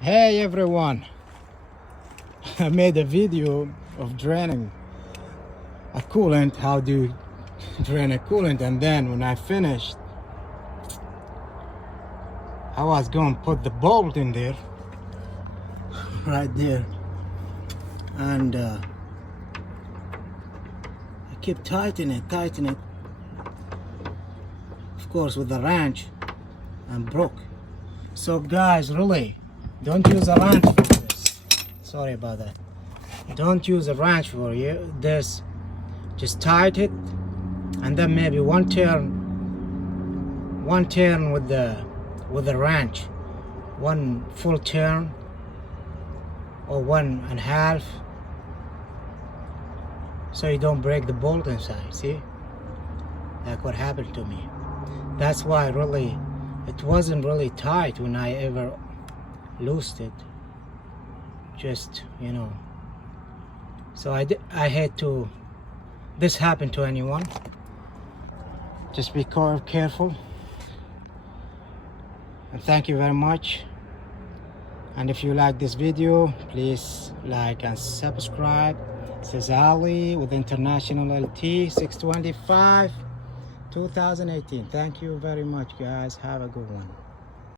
Hey everyone, I made a video of draining a coolant, how do you drain a coolant, and then when I finished I was going to put the bolt in there, right there, and I keep tightening it, of course with the wrench, and broke. So guys, really don't use a wrench for this. Sorry about that. Don't use a wrench for this. Just tighten it, and then maybe one turn with the wrench, one full turn or 1.5, so you don't break the bolt inside. See, like what happened to me. That's why really it wasn't really tight when I ever loosed it. Just, so I had to. This happened to anyone. Just be careful. And thank you very much. And if you like this video, please like and subscribe. This is Ali with International LT 625 2018. Thank you very much, guys. Have a good one.